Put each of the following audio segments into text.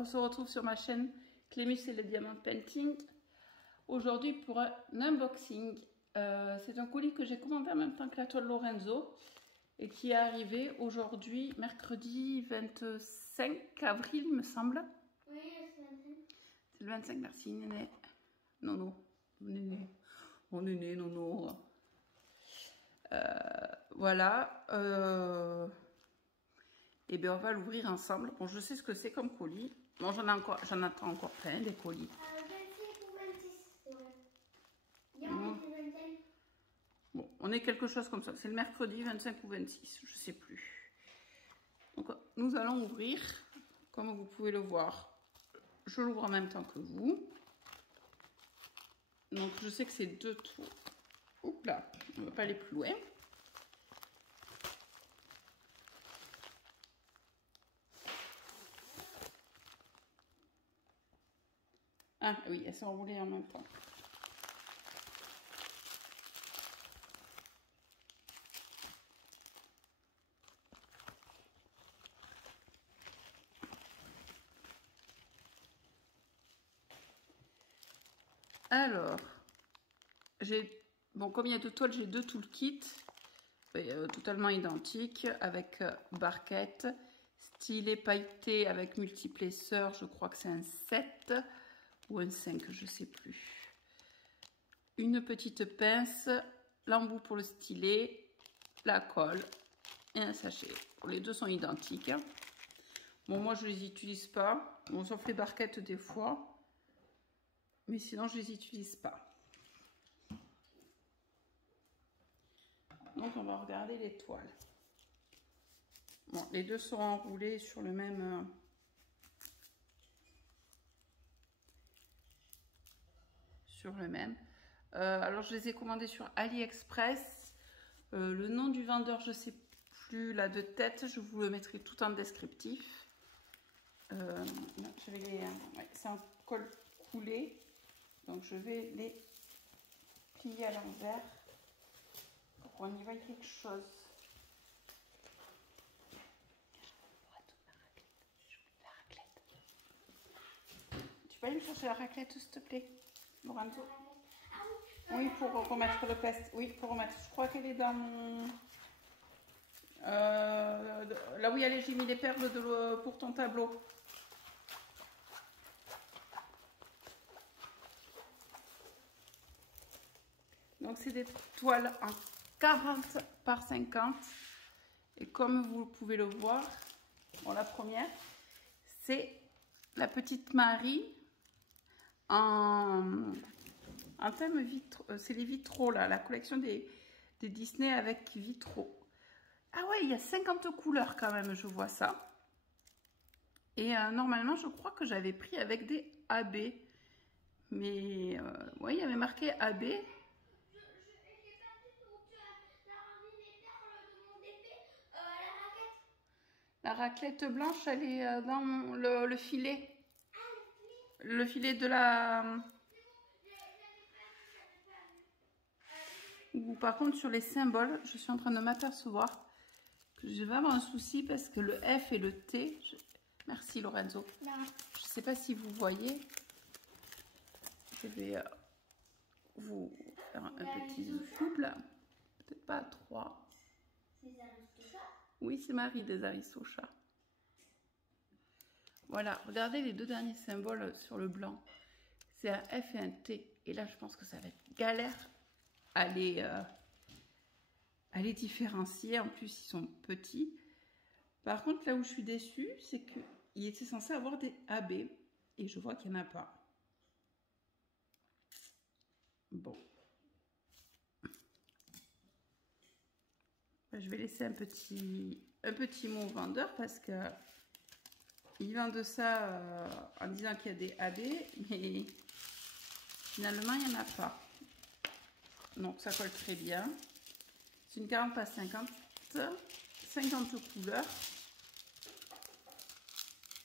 on se retrouve sur ma chaîne Clémus et le Diamant Painting. Aujourd'hui pour un unboxing. C'est un colis que j'ai commandé en même temps que la toile Lorenzo et qui est arrivé aujourd'hui, mercredi 25 avril, il me semble. Oui, c'est le 25. C'est le 25, merci Néné. Nono. Néné. Mon Néné, Nono. Voilà. Et bien on va l'ouvrir ensemble. Bon, je sais ce que c'est comme colis. Bon, j'en attends encore plein des colis. 25 ou 26, c'est vrai. Hier, on était 25. Bon, on est quelque chose comme ça. C'est le mercredi 25 ou 26, je sais plus. Donc, nous allons ouvrir. Comme vous pouvez le voir, je l'ouvre en même temps que vous. Donc, je sais que c'est deux tours. Oups là, on ne va pas aller plus loin. Ah oui, elles sont enroulées en même temps. Alors, bon, comme il y a deux toiles, j'ai deux toolkits totalement identiques avec barquette, stylet pailleté avec multiplesseur, je crois que c'est un 7 ou un 5, je sais plus. Une petite pince, l'embout pour le stylet, la colle et un sachet. Les deux sont identiques. Bon, moi je les utilise pas, bon, sauf les barquettes des fois, mais sinon je les utilise pas. Donc on va regarder les toiles. Bon, les deux sont enroulés sur le même alors je les ai commandés sur AliExpress. Le nom du vendeur je sais plus là de tête, je vous le mettrai tout en descriptif. Je vais les c'est un col coulé, donc je vais les plier à l'envers pour qu'on y voie quelque chose. Tu peux aller me chercher la raclette s'il te plaît, Lorenzo? Oui, pour remettre le peste. Oui, pour remettre. Je crois qu'elle est dans mon... là où il y a j'ai mis les perles pour ton tableau. Donc, c'est des toiles en 40 par 50. Et comme vous pouvez le voir, bon, la première, c'est la petite Marie en thème vitraux. C'est les vitraux, là, la collection des Disney avec vitraux. Ah ouais, il y a 50 couleurs quand même, je vois ça. Et normalement, je crois que j'avais pris avec des AB. Mais ouais, il y avait marqué AB. La raclette blanche, elle est dans le filet. Le filet de la... Ou par contre, sur les symboles, je suis en train de m'apercevoir que je vais avoir un souci parce que le F et le T... Merci Lorenzo. Non. Je ne sais pas si vous voyez. Je vais vous faire un petit zoom là. Peut-être pas à 3. C'est Aristocha? Oui, c'est Marie des Aristocha. Voilà, regardez les deux derniers symboles sur le blanc. C'est un F et un T. Et là, je pense que ça va être galère à les différencier. En plus, ils sont petits. Par contre, là où je suis déçue, c'est qu'il était censé avoir des AB. Et je vois qu'il n'y en a pas. Bon. Je vais laisser un petit mot au vendeur parce que il vend de ça en disant qu'il y a des AB, mais finalement il n'y en a pas. Donc ça colle très bien. C'est une 40 par 50, 50 couleurs,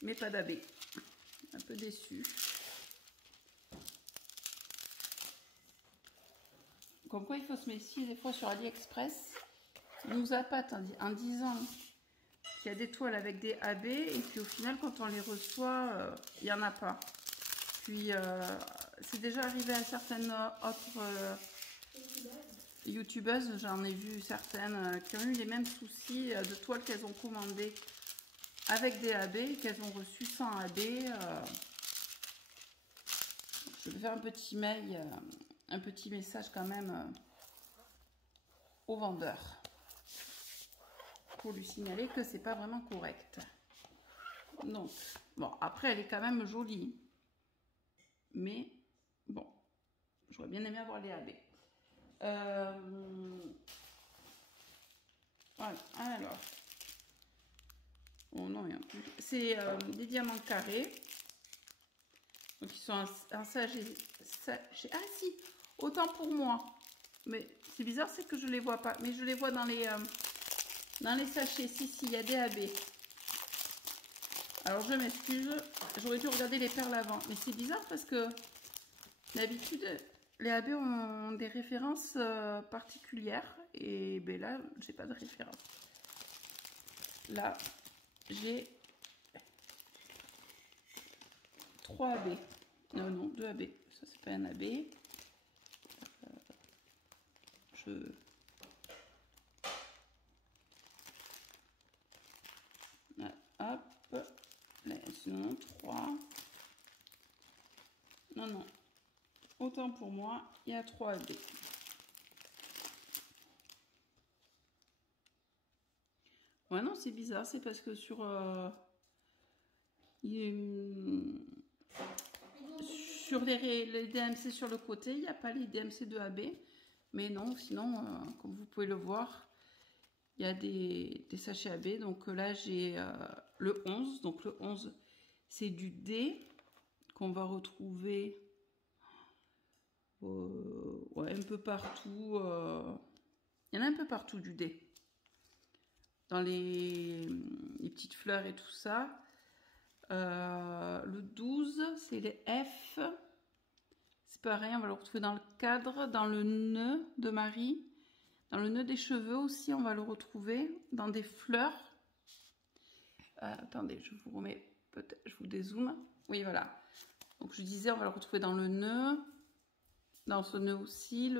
mais pas d'AB. Un peu déçu. Comme quoi il faut se méfier des fois sur AliExpress. Ils nous appâtent en disant qu'il y a des toiles avec des AB et puis au final, quand on les reçoit, il n'y en a pas. Puis, c'est déjà arrivé à certaines autres youtubeuses, j'en ai vu certaines qui ont eu les mêmes soucis de toiles qu'elles ont commandées avec des AB et qu'elles ont reçues sans AB. Je vais faire un petit mail, un petit message quand même au vendeur pour lui signaler que c'est pas vraiment correct. Donc, bon, après elle est quand même jolie, mais bon, j'aurais bien aimé avoir les AB. Voilà, alors, oh non, c'est des diamants carrés. Donc ils sont un sachet. Ah si, autant pour moi. Mais c'est bizarre, c'est que je les vois pas. Mais je les vois dans les sachets. Si, il y a des AB. Alors je m'excuse, j'aurais dû regarder les perles avant. Mais c'est bizarre parce que d'habitude, les AB ont des références particulières. Et ben là, j'ai pas de référence. Là, j'ai 3 AB. Non, 2 AB. Ça, c'est pas un AB. Hop. Là, sinon, 3. Non. Autant pour moi, il y a 3 AB. Ouais, non, c'est bizarre. C'est parce que sur les DMC sur le côté, il n'y a pas les DMC de AB. Mais non, sinon, comme vous pouvez le voir, il y a des sachets AB. Donc là, j'ai le 11. Donc le 11, c'est du D qu'on va retrouver ouais, un peu partout. Il y en a un peu partout du D. Dans les petites fleurs et tout ça. Le 12, c'est les F. C'est pareil, on va le retrouver dans le cadre, dans le nœud de Marie. Dans le nœud des cheveux aussi, on va le retrouver. Dans des fleurs. Attendez, je vous remets, peut-être, je vous dézoome. Oui, voilà. Donc je disais, on va le retrouver dans le nœud. Dans ce nœud aussi,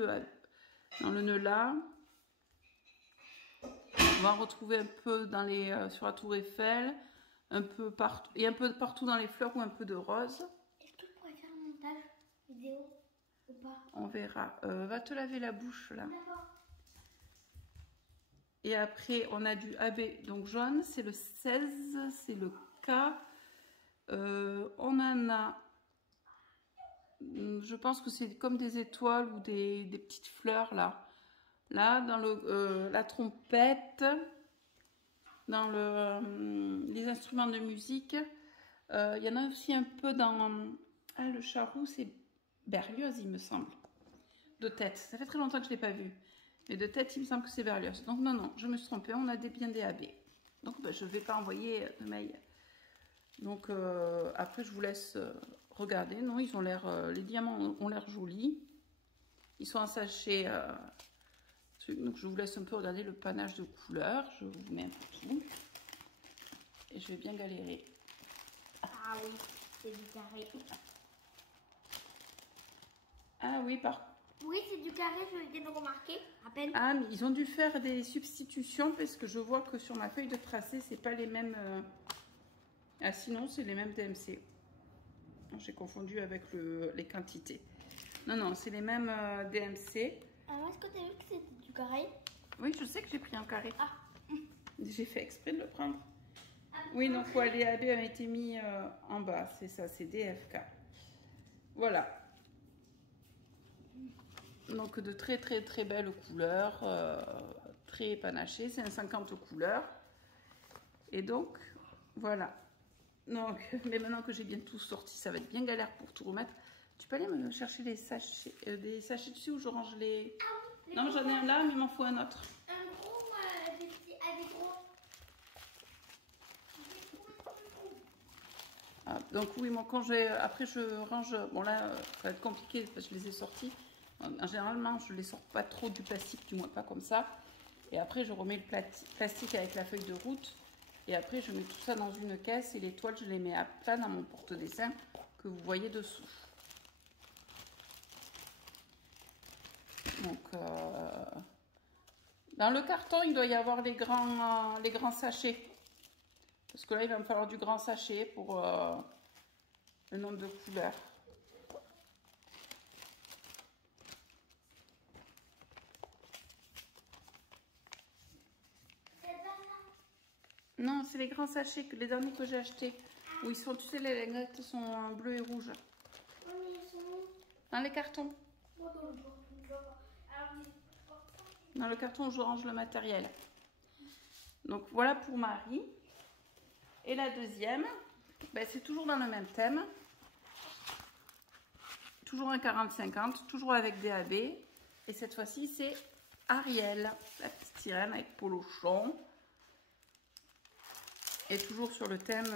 dans le nœud là. On va retrouver un peu dans sur la tour Eiffel. Un peu partout, et un peu partout dans les fleurs ou un peu de rose. Est-ce que je pourrais faire un montage vidéo ou pas? On verra. Va te laver la bouche là. D'accord. Et après, on a du AB, donc jaune, c'est le 16, c'est le K. On en a, je pense que c'est comme des étoiles ou des petites fleurs là. Là, dans la trompette. Dans les instruments de musique. Il y en a aussi un peu dans le charroux, c'est Berlioz, il me semble. De tête, ça fait très longtemps que je ne l'ai pas vu. Mais de tête, il me semble que c'est Berlioz. Donc non, je me suis trompée, on a bien des AB. Donc ben, je ne vais pas envoyer de mail. Donc après, je vous laisse regarder. Non, ils ont l'air, les diamants ont l'air jolis. Ils sont en sachet. Donc je vous laisse un peu regarder le panache de couleurs. Je vous mets un peu tout. Et je vais bien galérer. Ah oui, c'est du carré. Ah oui, Oui, c'est du carré, je viens de remarquer. À peine. Ah, mais ils ont dû faire des substitutions parce que je vois que sur ma feuille de tracé, c'est pas les mêmes. Ah sinon, c'est les mêmes DMC. J'ai confondu avec les quantités. Non, c'est les mêmes DMC. Alors, est-ce que tu as vu que c'était du carré? Oui, je sais que j'ai pris un carré. Ah. J'ai fait exprès de le prendre. Oui, donc les AB a été mis en bas. C'est ça, c'est DFK. Voilà. Donc de très belles couleurs. Très panachées. C'est un 50 couleurs. Et donc, voilà. Donc, mais maintenant que j'ai bien tout sorti, ça va être bien galère pour tout remettre. Tu peux aller me chercher des sachets dessus où je range les... Non, j'en ai un là, mais il m'en faut un autre. Un gros, des gros. Ah, donc oui, moi quand après je range, bon là ça va être compliqué parce que je les ai sortis. Généralement je les sors pas trop du plastique, du moins pas comme ça. Et après je remets le plastique avec la feuille de route. Et après, je mets tout ça dans une caisse et les toiles, je les mets à plat dans mon porte-dessin que vous voyez dessous. Donc, dans le carton, il doit y avoir les grands sachets. Parce que là, il va me falloir du grand sachet pour le nombre de couleurs. Non, c'est les grands sachets, les derniers que j'ai achetés. Où ils sont, tu sais, les lingettes sont bleues et rouges. Dans les cartons. Dans le carton où je range le matériel. Donc voilà pour Marie. Et la deuxième, ben, c'est toujours dans le même thème. Toujours un 40-50, toujours avec DAB. Et cette fois-ci, c'est Ariel, la petite sirène avec polochon. Et toujours sur le thème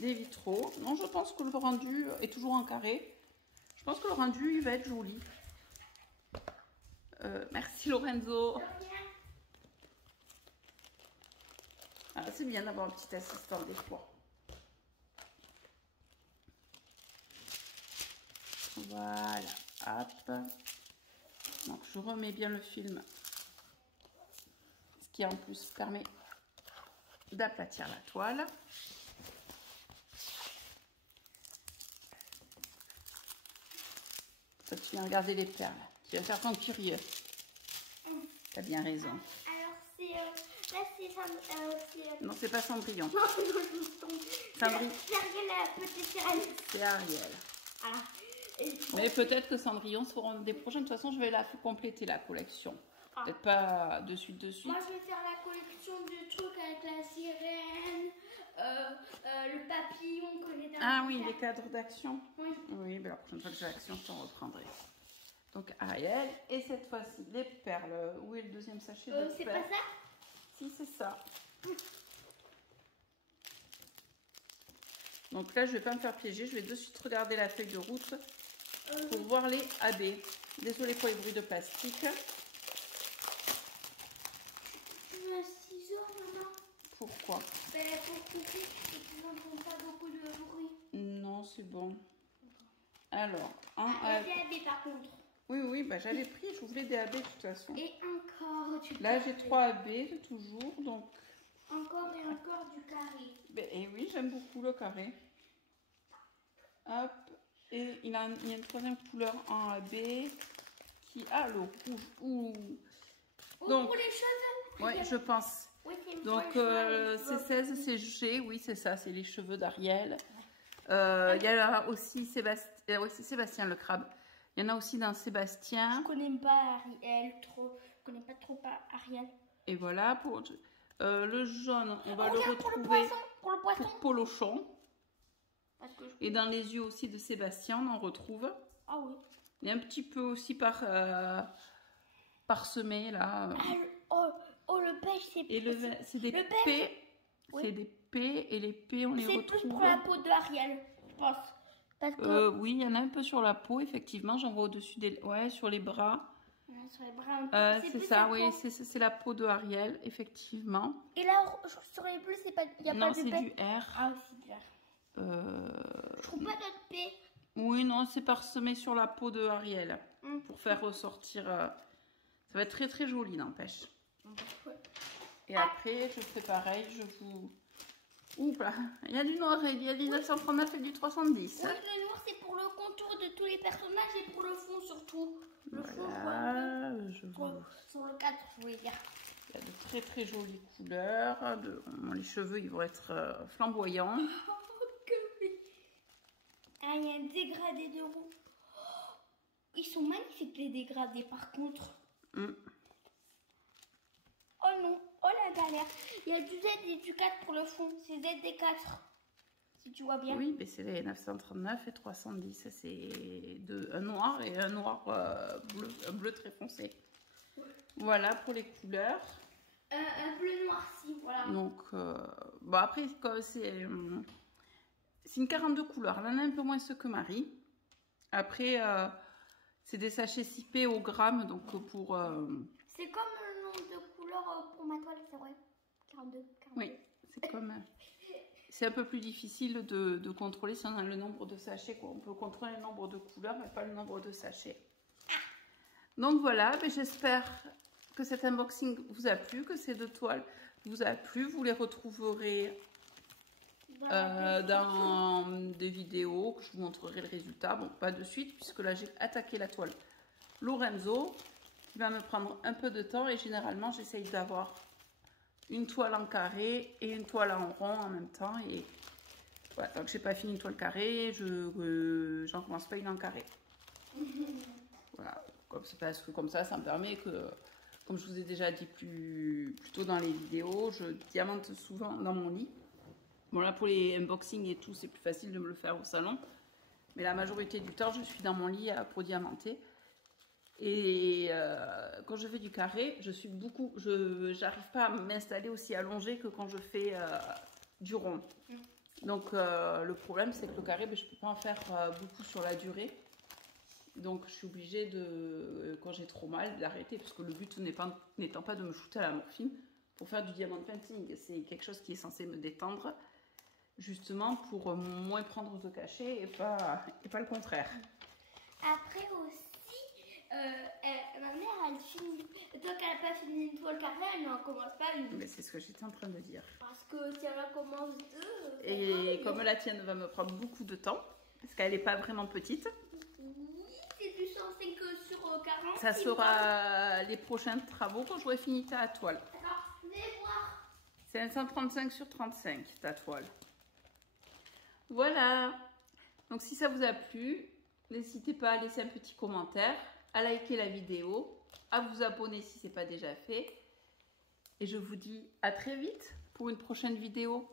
des vitraux. Non, je pense que le rendu est toujours en carré. Je pense que le rendu, il va être joli. Merci Lorenzo. Ah, c'est bien d'avoir un petit assistant des fois. Voilà, hop. Donc je remets bien le film. Ce qui en plus permet d'aplatir la toile. Toi, tu viens regarder les perles. Tu vas faire ton curieux. T'as bien raison. Alors c'est là c'est non, c'est pas Cendrillon. C'est Ariel, la petite sirène. C'est Ariel. Voilà. Mais peut-être que Cendrillon seront des prochaines. De toute façon, je vais la compléter la collection. Peut-être pas de suite. Moi, je vais faire la collection du truc avec la sirène, le papillon qu'on est dans. Ah oui, les cadres d'action. Oui. Oui, ben la prochaine fois que j'ai l'action, je t'en reprendrai. Donc Ariel, et cette fois-ci, les perles. Où est le deuxième sachet de c'est perles? pas ça? Si, c'est ça. Donc là, je vais pas me faire piéger. Je vais de suite regarder la feuille de route pour voir les AB. Désolée pour les bruits de plastique. Pourquoi? Ben, pour couper, et qu'ils n'entendent pas beaucoup de bruit. Non, c'est bon. Alors, un Ah, il y a des AB par contre. Oui, bah, j'avais pris, je voulais des AB de toute façon. Et encore du Là, carré. j'ai 3 AB toujours, donc... Encore et encore du carré. Ben, et oui, j'aime beaucoup le carré. Hop, et il y a une troisième couleur en AB qui a le rouge. Ouh. Donc, pour les cheveux. ouais, je pense. Oui, Donc, c'est 16, c'est G, oui, c'est ça, c'est les cheveux d'Ariel. Il y a aussi Sébastien, oui, c'est Sébastien le crabe. Il y en a aussi dans Sébastien. Je connais pas Ariel trop. Je connais pas trop Ariel. Et voilà, pour le jaune, on va le regarde, retrouver pour le poisson. pour Polochon. Parce que Et dans les yeux aussi de Sébastien, on en retrouve. Ah oui. Il y a un petit peu aussi parsemé là. Oh, le beige, c'est... Et c'est des le beige. P. Oui. C'est des P et les P, on les C'est retrouve. plus pour la peau de Ariel, je pense. Parce que... Oui, il y en a un peu sur la peau, effectivement. J'en vois au-dessus des... Ouais, sur les bras. Sur les bras un peu. C'est ça, oui. C'est la peau de Ariel, effectivement. Et là, sur les bleus, c'est pas... Il n'y a Non, pas de c'est P. du R. Ah, c'est du R. Je trouve pas d'autre P. Oui, non, c'est parsemé sur la peau de Ariel. Pour faire ressortir... Ça va être très, très joli, n'empêche. Et après, je fais pareil, je vous... Oups là, il y a du noir, il y a du 939 et du 310. Oui, le noir, c'est pour le contour de tous les personnages et pour le fond surtout. Le fond, Voilà, sur le 4, je voulais dire. Il y a de très très jolies couleurs. Les cheveux, ils vont être flamboyants. Oh, que oui. Ah, il y a un dégradé de roux. Oh, ils sont magnifiques, les dégradés, par contre. Oh non, oh la galère. Il y a du Z et du 4 pour le fond. C'est ZD4. Si tu vois bien. Oui, mais c'est les 939 et 310. C'est un noir et un noir un bleu très foncé. Ouais. Voilà pour les couleurs. Un bleu noirci, voilà. Donc, bon après, c'est une 42 couleurs. Elle en a un peu moins ce que Marie. Après, c'est des sachets 6P au gramme. Donc, pour... C'est comme le nombre de couleurs pour ma toile, c'est vrai. 42. Oui, C'est comme... C'est un peu plus difficile de contrôler si on a le nombre de sachets, quoi. On peut contrôler le nombre de couleurs, mais pas le nombre de sachets. Donc voilà, j'espère que cet unboxing vous a plu, que ces 2 toiles vous a plu. Vous les retrouverez dans des vidéos que je vous montrerai le résultat. Bon, pas de suite, puisque là j'ai attaqué la toile Lorenzo, qui va me prendre un peu de temps, et généralement j'essaye d'avoir une toile en carré et une toile en rond en même temps. Et voilà, donc j'ai pas fini une toile carrée, j'en commence pas une en carré. Voilà, parce que comme ça me permet que, comme je vous ai déjà dit plus tôt dans les vidéos, je diamante souvent dans mon lit. Bon, là pour les unboxings et tout, c'est plus facile de me le faire au salon, mais la majorité du temps je suis dans mon lit pour diamanter. Et quand je fais du carré, j'arrive pas à m'installer aussi allongé que quand je fais du rond. Donc le problème, c'est que le carré, je peux pas en faire beaucoup sur la durée. Donc je suis obligée de, quand j'ai trop mal, d'arrêter, parce que le but n'étant pas de me shooter à la morphine pour faire du diamant painting. C'est quelque chose qui est censé me détendre, justement pour moins prendre de cachet et pas le contraire. Après aussi, ma mère, elle finit. Tant qu'elle n'a pas fini une toile carrée, elle n'en commence pas une. Mais c'est ce que j'étais en train de dire. Parce que si elle en commence 2... Et comme la tienne va me prendre beaucoup de temps, parce qu'elle n'est pas vraiment petite. Oui, c'est du 105 sur 40. Ça sera les prochains travaux quand j'aurai fini ta toile. Alors, je vais voir. C'est un 135 sur 35 ta toile. Voilà. Donc si ça vous a plu, n'hésitez pas à laisser un petit commentaire, à liker la vidéo, à vous abonner si ce n'est pas déjà fait. Et je vous dis à très vite pour une prochaine vidéo.